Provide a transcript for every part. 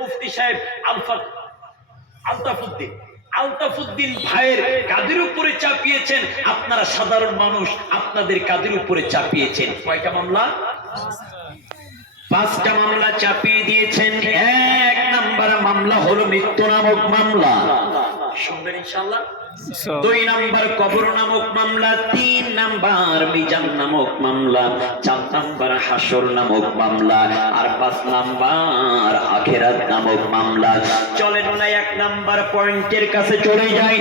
মুফতি সাহেব আলতাফউদ্দিন আলতাফউদ্দিন ভাইয়ের কাদের উপরে চাপিয়েছেন, আপনারা সাধারণ মানুষ আপনাদের কাদের উপরে চাপিয়েছেন। কয়টা মামলা? 5টা মামলা চাপিয়ে দিয়েছেন। 1 নাম্বার মামলা হলো মৃত্যু নামক মামলা, শুনবেন ইনশাআল্লাহ। 2 নাম্বার কবর নামক মামলা, 3 নাম্বার মিজান নামক মামলা, 4 নাম্বার হাসর নামক মামলা, আর 5 নাম্বার আখিরাত নামক মামলা। চলেন না 1 নাম্বার পয়েন্টের কাছে চলে যাই।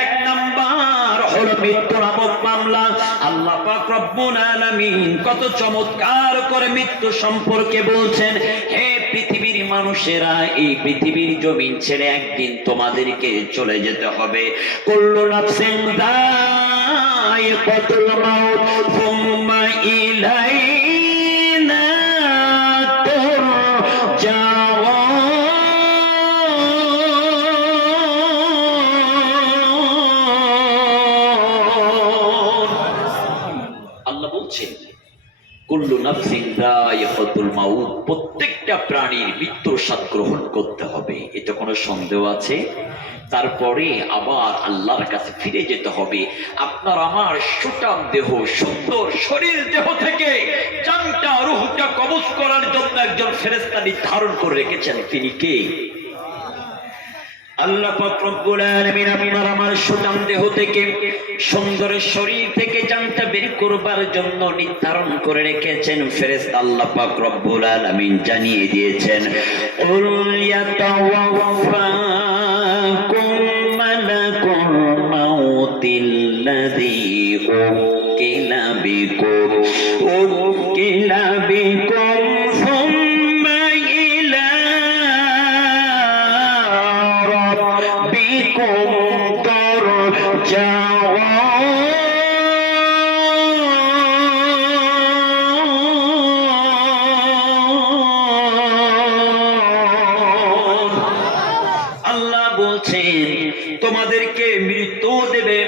1 নাম্বার হলো মৃত্যু নামক মামলা। আল্লাহ পাক রব্বুল আলামিন কত চমৎকার করে মৃত্যু সম্পর্কে বলছেন, হে পৃথিবীর মানুষেরা, এই পৃথিবীর জমিন ছেড়ে একদিন তোমাদেরকে চলে যেতে হবে। কুল্লু নাফসিন যায়িকাতুল মাউত সুম্মা ইলাইনা তুরজাউন। আল্লাহ বলছেন কুল্লু নাফসিন যায়িকাতুল মাউত, প্রত্যেকটা প্রাণীর মৃত্যুর স্বাদ গ্রহণ করতে হবে, এতে কোনো সন্দেহ আছে? তারপরে আবার আল্লাহর কাছে ফিরে যেতে হবে। আপনার আমার সুঠাম দেহ, সুন্দর শরীর দেহ থেকে জানটা রূহটা কবজ করার জন্য একজন ফেরেশতা নির্ধারণ করে রেখেছেন। তিনি কে? আল্লাহ পাক রব্বুল আলামিন আপনার আমার সুঠাম দেহ থেকে, সুন্দর শরীর থেকে জানটা বের করবার জন্য নির্ধারণ করে রেখেছেন ফেরেশতা। আল্লাহ পাক রব্বুল আলামিন জানিয়ে দিয়েছেন, কুল ইয়াতাওয়াফাকুম মালাকুল মাউতিল্লাযী উকিলা বিকুম সুম্মা ইলা রাব্বিকুম তুরজাউন। আল্লাহ বলছেন তোমাদেরকে মৃত্যু দেবে,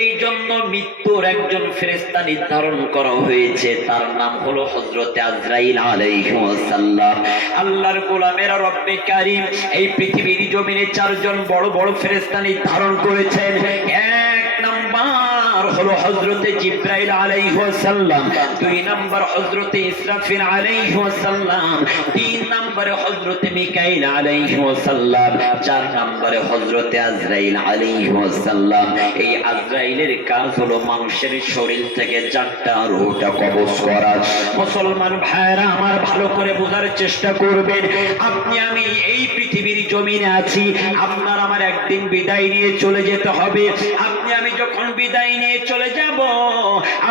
এই জন্য মৃত্যুর একজন ফেরেশতা নির্ধারণ করা হয়েছে, তার নাম হলো হযরতে আজরাইল আলাইহিস সালাম। আল্লাহর গোলামেরা রব্বে কারীম এই পৃথিবীর জমিনে 4 জন বড় বড় ফেরেশতা নির্ধারণ করেছেন। 1 নাম্বার হলো হযরতে জিবরাইল আলাইহিস সালাম, 2 নাম্বার হযরতে ইসরাফিল আলাইহিস সালাম, 3 নম্বরে হযরতে মিকাইল আলাইহিস সালাম, 4 নম্বরে হযরতে আজরাইল আলাইহিস সালাম। এই আজরাইলের কাজ হলো মানুষের শরীর থেকে জানটা রূহটা কবজ করা। মুসলমান ভাইরা আমার ভালো করে বোঝার চেষ্টা করবেন, আপনি আমি এই পৃথিবীর জমিনে আছি, আপনার আমার একদিন বিদায় নিয়ে চলে যেতে হবে। আপনি আমি যখন বিদায় নিয়ে চলে যাব,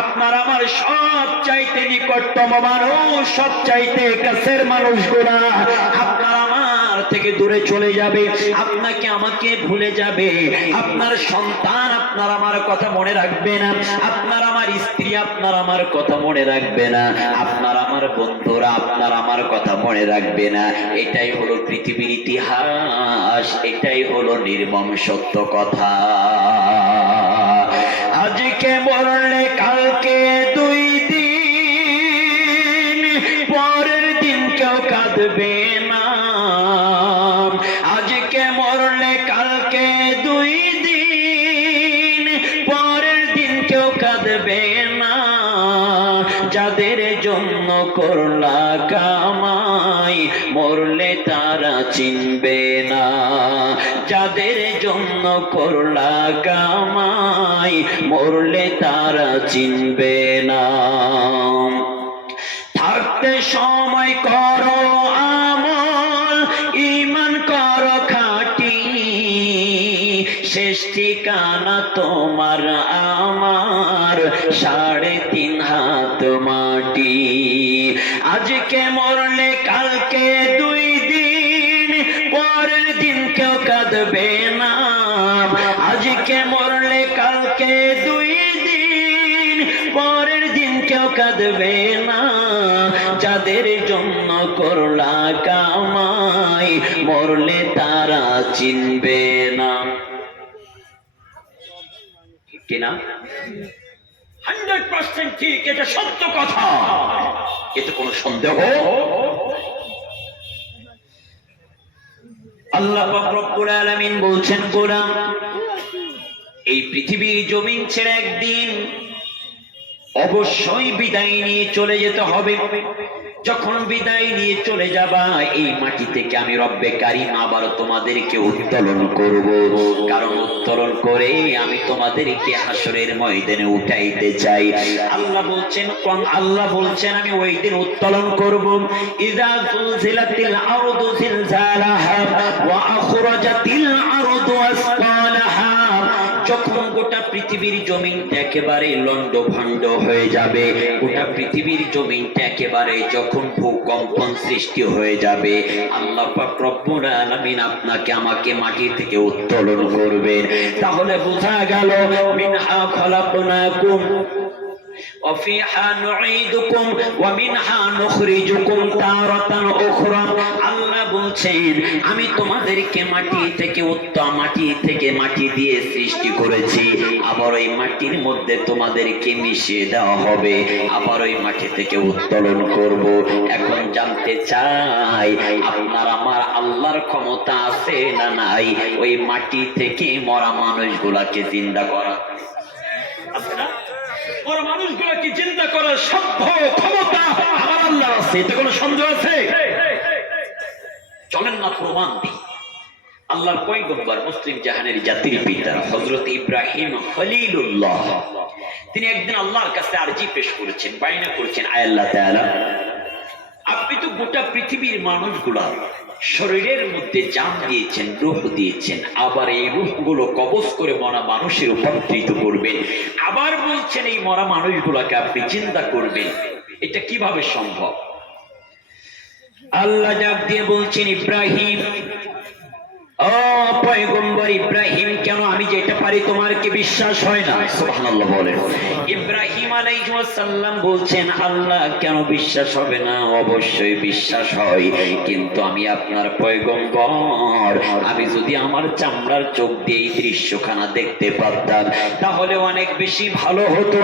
আপনার আমার সব চাইতে নিকটতম মানুষ, সব চাইতে কাছের মানুষগুলা আপনার আমার থেকে দূরে চলে যাবে, আপনাকে আমাকে ভুলে যাবে। আপনার সন্তান আপনার আমার কথা মনে রাখবে না, আপনার আমার স্ত্রী আপনার আমার কথা মনে রাখবে না, আপনার আমার বন্ধুরা আপনার আমার কথা মনে রাখবে না। এটাই হলো পৃথিবীর ইতিহাস, এটাই হলো নির্মম সত্য কথা। আজকে মরলে কালকে 2 দিন, পরের দিন কেউ কাঁদবে না। আজকে মরলে কালকে 2 দিন, পরের দিন কেউ কাঁদবে না। যাদের জন্য করলা কামাই, মরলে তারা চিনবে না। যাদের জন্য করলা কামাই, মরলে তারা চিনবে না। থাকতে সময় করো আমল, ঈমান করো খাঁটি, শেষ ঠিকানা তোমার আমার 3.5 হাত মাটি। আজকে মরলে কালকে 2 দিন, পরের দিন কেউ কাঁদবে না। আজকে মরলে কালকে 2 দিন, পরের দিন কেউ কাঁদবে না। যাদের জন্য করলা কামাই, মরলে তারা চিনবে না। কিনা? 100% ঠিক, এটা সত্য কথা, এতে কোনো সন্দেহ আল্লাহ পাক রব্বুল আলামিন বলছেন, গোলাম এই পৃথিবীর জমিন ছেড়ে একদিন অবশ্যই বিদায় নিয়ে চলে যেতে হবে। যখন বিদায় নিয়ে চলে যাবা, এই মাটি থেকে আমি রব্বে কারীম আবার তোমাদেরকে উত্তোলন করব। কারণ উত্তোলন করে আমি তোমাদেরকে হাসরের ময়দানে উঠাইতে চাই। আল্লাহ বলছেন আমি ওই দিন উত্তোলন করব। ইযা যুলজিলাতিল আরদু জিলজালাহা ওয়া আখরাজাতিল আরদু আসকালাহা, যখন গোটা পৃথিবীর জমিনটা একেবারে লন্ডভন্ড হয়ে যাবে, গোটা পৃথিবীর জমিনটা একেবারে যখন ভূকম্পন সৃষ্টি হয়ে যাবে, আল্লাহ পাক রব্বুল আলামিন আপনাকে আমাকে মাটি থেকে উত্তোলন করবেন। তাহলে বোঝা গেল মিনহা খলাকনাকুম وفيها نعيدكم ومنها نخرجكم تارة أخرى। আল্লাহ বলছেন আমি তোমাদেরকে মাটি থেকে মাটি দিয়ে সৃষ্টি করেছি, আবার ওই মাটির মধ্যে তোমাদেরকে মিশিয়ে দেওয়া হবে, আবার ওই মাটি থেকে উত্তোলন করব। এখন জানতে চাই আপনার আমার আল্লাহর ক্ষমতা আছে না নাই ওই মাটি থেকে মরা মানুষগুলাকে জিন্দা করা? ওর মানুষগুলোকে চিন্তা করার সভ্য ক্ষমতা আমার আল্লাহ আছে, এতে কোনো সন্দেহ আছে? চলেন না প্রমাণ দিই। আল্লাহর পয়গম্বর মুসলিম জাহানের জাতির পিতা হযরত ইব্রাহিম খলিলুল্লাহ, তিনি একদিন আল্লাহর কাছে আরজি পেশ করেছেন, বায়না করেছেন, আয় আল্লাহ তাআলা, আপনি তো গোটা পৃথিবীর মানুষগুলা শরীরের মধ্যে জান দিয়েছেন, রূহ দিয়েছেন, আবার এই রূহগুলো কবজ করে মরা মানুষের উপকৃত করবেন, আবার বলছেন এই মরা মানুষগুলোকে আপনি চিন্তা করবেন, এটা কিভাবে সম্ভব? আল্লাহ ডাক দিয়ে বলছেন, ইব্রাহিম, ও পয়গম্বর ইব্রাহিম, কেন আমি যেটা পারি তোমার কি বিশ্বাস হয় না? সুবহানাল্লাহ বলেন। ইব্রাহিম আলাইহিস সালাম বলছেন, আল্লাহ কেন বিশ্বাস হবে না? অবশ্যই বিশ্বাস হয়, কিন্তু আমি আপনার পয়গম্বর, আমি যদি আমার চামড়ার চোখ দিয়ে এই দৃশ্যখানা দেখতে পারতাম তাহলে অনেক বেশি ভালো হতো।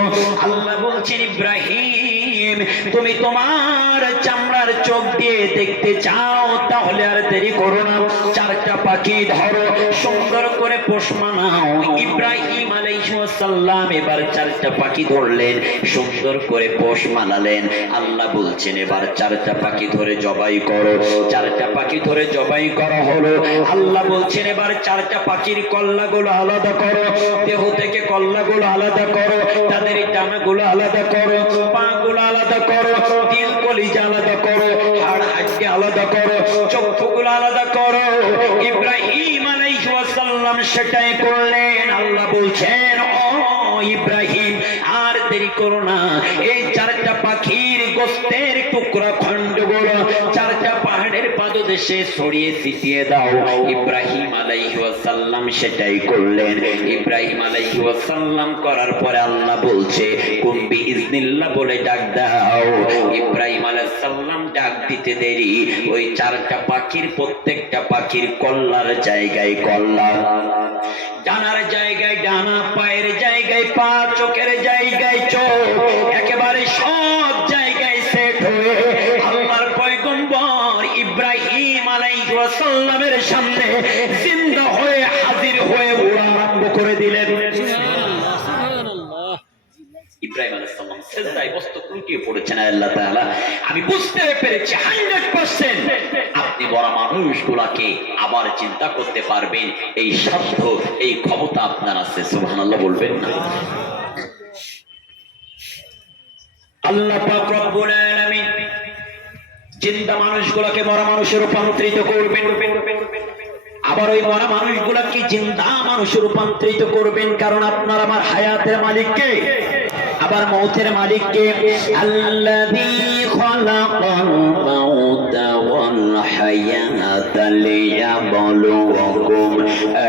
আল্লাহ বলছেন, ইব্রাহিম তুমি তোমার চামড়ার চোখ দিয়ে দেখতে চাও, তাহলে আর দেরি করো না, চারটা পাখি ধরো, সুন্দর করে পোষ মানাও। ইব্রাহিম আলাইহিস সালাম এবার চারটা পাখি ধরলেন, সুন্দর করে পোষ মানালেন। আল্লাহ বলছেন এবার চারটা পাখি ধরে জবাই করো। চারটা পাখি ধরে জবাই করা হলো। আল্লাহ বলছেন এবার চারটা পাখির কল্লাগুলো আলাদা করো, দেহ থেকে কল্লাগুলো আলাদা করো, তাদের ডানাগুলো আলাদা করো, পাগুলো আলাদা করো, দিল কলিজা আলাদা করো, হাড় হাড়কে আলাদা করো, চক্ষুগুলো আলাদা করো। ইব্রাহিম আলাইহিস সালাম সেটাই করলেন। আল্লাহ বলছেন, ও ইব্রাহিম আর দেরি করো না, এই চারটা পাখির গোস্তের টুকরা খণ্ডগুলো চারটা পাহাড়ের পাদদেশে ছড়িয়ে ছিটিয়ে দাও। ইব্রাহিম আলাইহিস সালাম সেটাই করলেন। ইব্রাহিম আলাইহিস সালাম করার পরে আল্লাহ বলছে, কুম বিইজনিল্লাহ বলে ডাক দাও। ইব্রাহিম আলাইহিস সালাম ডাক দিতে দেরি, ওই চারটা পাখির প্রত্যেকটা পাখির কল্লার জায়গায় কল্লা, ডানার জায়গায় ডানা, পায়ের জায়গায় পা, চোখের জায়গায় চোখ, একেবারে সব জায়গায় সেট হয়ে আল্লাহর পয়গম্বর ইব্রাহিম আলাইহিস সালামের সামনে জিন্দা হয়ে হাজির হয়ে উড়া আরম্ভ করে দিলেন। ইব্রাহিম আলাইহিস সালাম সিজদায় মস্তক লুটিয়ে পড়েছেন, আল্লাহ তাআলা আমি বুঝতে পেরেছি 100% আপনি বড় মানুষগুলোকে আবার চিন্তা করতে পারবেন, এই সাধ্য এই ক্ষমতা আপনার আছে। সুবহানাল্লাহ বলবেন না? আল্লাহ পাক রব্বুল আলামিন জিন্দা মানুষগুলোকে মরা মানুষে রূপান্তরিত করবেন, আবার ওই মরা মানুষগুলোকে জিন্দা মানুষে রূপান্তরিত করবেন। কারণ আপনার আমার হায়াতের মালিক কে? আবার মৌতের মালিক কে? আল্লাযী খালাকাল মাউতা ওয়াল হায়াতা লিয়াবলুয়াকুম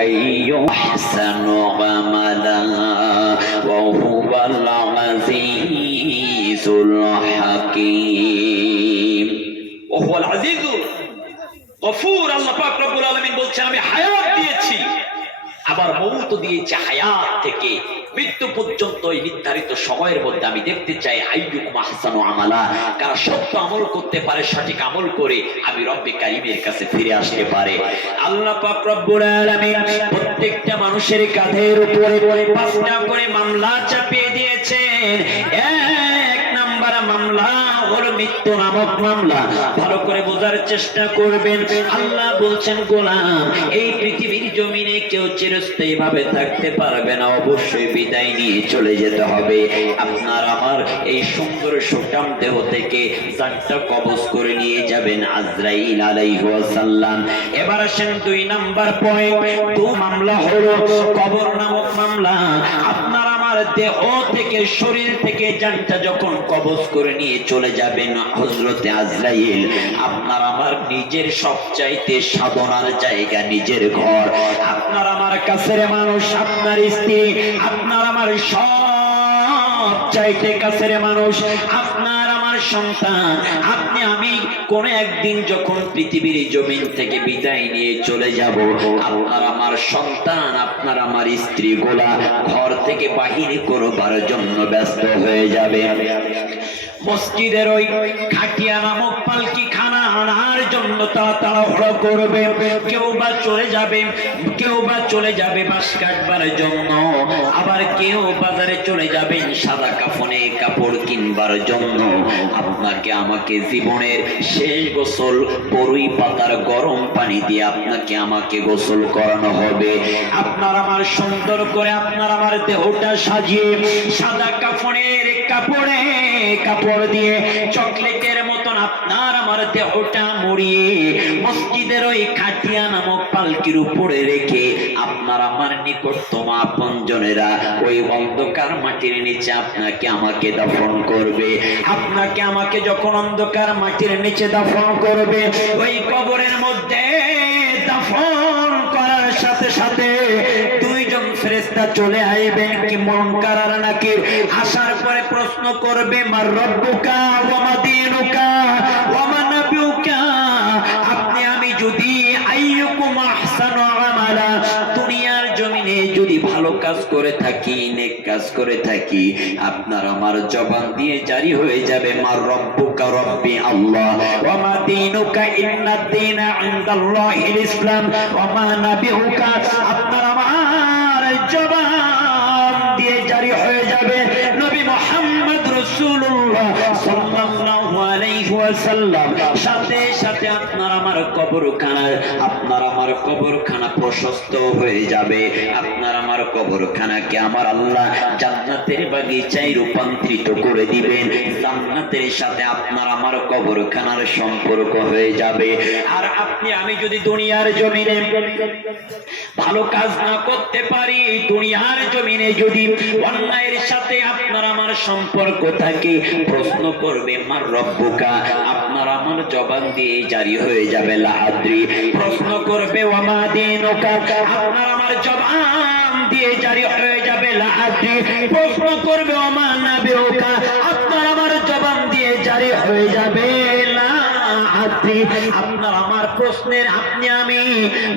আইয়ুহসানু আমালা ওয়া হুয়াল আজিজুল হাকীম। ওয়া হুয়াল আজিজুল গফুর। আল্লাহ পাক রব্বুল আলামিন বলছেন আমি হায়াত দিয়েছি, আবার মৌত দিয়েছি, হায়াত থেকে মৃত্যু পর্যন্ত এই নির্ধারিত সময়ের মধ্যে আমি দেখতে চাই আইয়ুকুম আহসানু আমালা, কারা সত্য আমল করতে পারে, সঠিক আমল করে আমি রব্বে কারীমের কাছে ফিরে আসতে পারে। আল্লাহ পাক রব্বুল আলামিন প্রত্যেকটা মানুষের কাঁধের উপরে 5টা করে মামলা চাপিয়ে দিয়েছেন। এক নাম্বার মামলা হলো মৃত্যু নামক মামলা। ভালো করে বোঝার চেষ্টা করবেন। আল্লাহ বলছেন, গোলাম, এই পৃথিবীর জমিনে কেউ চিরস্থায়ী ভাবে থাকতে পারবে না, অবশ্যই বিদায় নিয়ে চলে যেতে হবে। আপনার আমার এই সুন্দর সুঠাম দেহ থেকে জানটা কবজ করে নিয়ে যাবেন আজরাইল আলাইহিস সালাম। এবার আসেন 2 নাম্বার পয়েন্ট, মামলা হলো কবর নামক মামলা। আপনার আমার দেহ থেকে, শরীর থেকে জানটা যখন কবজ করে নিয়ে চলে যাবেন হযরতে আজরাইল, আপনার আমার নিজের সবচাইতে সাধনার জায়গা, নিজের ঘর, আপনার আমার কাছের মানুষ, আপনার স্ত্রী, আপনার আমার সবচাইতে কাছের মানুষ, আপনার আমার সন্তান, আপনি আমি কোন একদিন যখন পৃথিবীর জমিন থেকে বিদায় নিয়ে চলে যাব, আপনার আমার সন্তান, আপনার আমার স্ত্রী গোলা ঘর থেকে বাহির করবার জন্য ব্যস্ত হয়ে যাবে। মসজিদের ওই খাটিয়া নামক পালকি খানা আনার জন্য তাড়াহুড়ো করবে। কেউ বা চলে যাবে বাঁশ কাটবার জন্য, আবার কেউ বাজারে চলে যাবেন সাদা কাফনে কাপড় কিনবার জন্য। আপনাকে আমাকে জীবনের শেষ গোসল বরুই পাতার গরম পানি দিয়ে আপনাকে আমাকে গোসল করানো হবে। আপনার আমার সুন্দর করে আপনার আমার দেহটা সাজিয়ে সাদা কাফনের কাপড় দিয়ে চকলেটের মতন আপনার আমার দেহটা মুড়িয়ে মসজিদের ওই খাটিয়া নামক পালকির উপরে রেখে আপনার আমার নিকটতম আপনজনেরা ওই অন্ধকার মাটির নিচে আপনাকে আমাকে দাফন করবে। আপনাকে আমাকে যখন অন্ধকার মাটির নিচে দাফন করবে, ওই কবরের মধ্যে দাফন করার সাথে সাথে 2 জন ফেরেশতা চলে আইবেন, কি মুনকার আর নাকির। আসার পরে প্রশ্ন করবে, মার রব্বুকা ওয়া মা দীনুকা ওয়া মা নাবিয়ুকা। আপনি আমি যদি আইয়ুকুম আহসানু আমালা, দুনিয়ার জমিনে যদি ভালো কাজ করে থাকি, নেক কাজ করে থাকি, আপনার আমার জবান দিয়ে জারি হয়ে যাবে, মার রব্বুকা রব্বি আল্লাহ ওয়া মা দীনুকা ইন্নাদ দীনা ইনদাল্লাহিল ইসলাম ওয়া মা নাবিয়ুকা। আপনার আমার জবান দিয়ে জারি হয়ে যাবে, নবী মুহাম্মদ রাসূলুল্লাহ সাল্লাল্লাহু আলাইহি ওয়াসাল্লাম। সাথে সাথে আপনার আমার কবরখানা প্রশস্ত হয়ে যাবে। আপনার আমার কবরখানাকে আমার আল্লাহ জান্নাতের বাগিচায় রূপান্তরিত করে দিবেন। জান্নাতের সাথে আপনার আমার কবরখানার সম্পর্ক হয়ে যাবে। আর আপনি আমি যদি দুনিয়ার জমিনে ভালো কাজ না করতে পারি, দুনিয়ার জমিনে যদি অন্যায়ের সাথে আপনার আমার সম্পর্ক থাকে, প্রশ্ন করবে মার রব্বুকা, আপনার আমার জবান দিয়ে জারি হয়ে যাবে লা আদ্রি। প্রশ্ন করবে ওয়া মা দীনুকা, আপনার আমার জবান দিয়ে জারি হয়ে যাবে লা আদ্রি। প্রশ্ন করবে ওয়া মা নাবিয়ুকা, আপনার আমার জবান দিয়ে জারি হয়ে যাবে লা আদ্রি। আপনার আমার প্রশ্নের আপনি আমি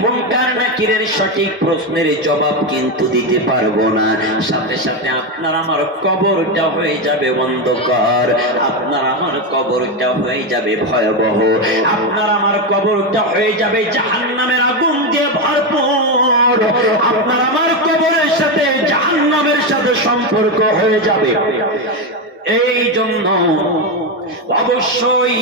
মুনকার নাকিরের সঠিক প্রশ্নের জবাব কিন্তু দিতে পারবো না। সাথে সাথে আপনার আমার কবরটা হয়ে যাবে অন্ধকার, আপনার আমার কবরটা হয়ে যাবে ভয়াবহ, আপনার আমার কবরটা হয়ে যাবে জাহান্নামের আগুন দিয়ে ভরপুর। আপনার আমার কবরের সাথে জাহান্নামের সাথে সম্পর্ক হয়ে যাবে। এই জন্য অবশ্যই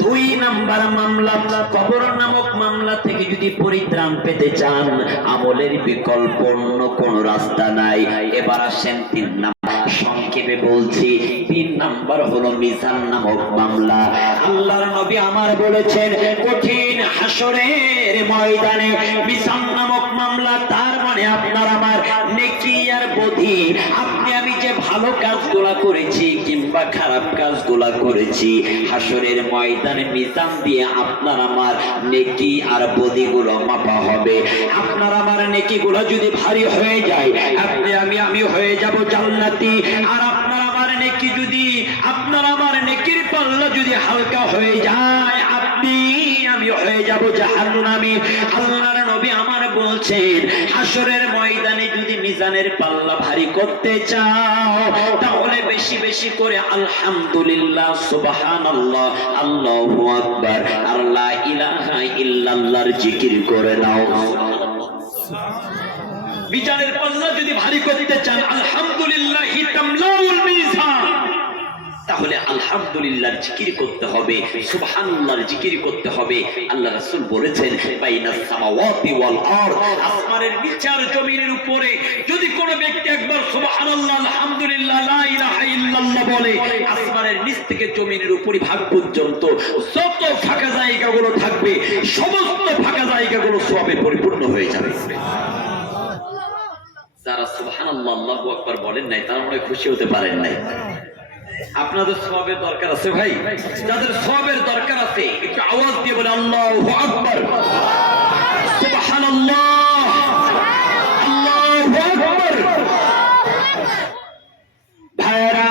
2 নাম্বার মামলা, কবর নামক মামলা থেকে যদি পরিত্রাণ পেতে চান, আমলের বিকল্প অন্য কোন রাস্তা নাই। এবার আসেন 3 নাম্বার, সংক্ষেপে বলছি। 3 নাম্বার হলো মিজান নামক মামলা। আল্লাহর নবী আমার বলেছেন, কঠিন হাসরের ময়দানে মিজান নামক মামলা, তার মানে আপনার আমার নেকি আর বদি, আপনি আমি যে ভালো কাজগুলা করেছি কিংবা খারাপ কাজগুলা করেছি, হাসরের ময়দানে মিজান দিয়ে আপনার আমার নেকি আর বদিগুলো মাপা হবে। আপনার আমার নেকিগুলো যদি ভারী হয়ে যায়, আপনি আমি হয়ে যাব জান্নাতি। আর আপনার আমার নেকি যদি, আপনার আমার নেকির পাল্লা যদি হালকা হয়ে যায়, আপনি আমি হয়ে যাব জাহান্নামী। আল্লাহর নবী আমার বলছেন হাসরের ময়দানে যদি মিজানের পাল্লা ভারী করতে চাও তাহলে বেশি বেশি করে আলহামদুলিল্লাহ, সুবহানাল্লাহ, আল্লাহু আকবার আর লা ইলাহা ইল্লাল্লাহর জিকির করে নাও। বিচারের পাল্লা যদি ভারী করতে চান আলহামদুলিল্লাহ তামলাউল মিজান, তাহলে আলহামদুলিল্লাহর জিকির করতে হবে, সুবহানাল্লাহর জিকির করতে হবে। আল্লাহ রাসূল বলেছেন বাইনাস সামাওয়াতি ওয়াল আরদ, আসমানের নিচে আর জমিনের উপরে যদি কোনো ব্যক্তি একবার সুবহানাল্লাহ, আলহামদুলিল্লাহ, লা ইলাহা ইল্লাল্লাহ বলে, আসমানের নিচ থেকে জমিনের উপরিভাগ পর্যন্ত যত ফাঁকা জায়গাগুলো থাকবে সমস্ত ফাঁকা জায়গাগুলো সওয়াবে পরিপূর্ণ হয়ে যাবে। যারা সুবহানাল্লাহ, আল্লাহু আকবার বলেন নাই তারা মনে হয় খুশি হতে পারেন নাই। আপনাদের সওয়াবের দরকার আছে ভাই, যাদের সওয়াবের দরকার আছে একটু আওয়াজ দিয়ে বলে আল্লাহু আকবার, সুবহানাল্লাহ,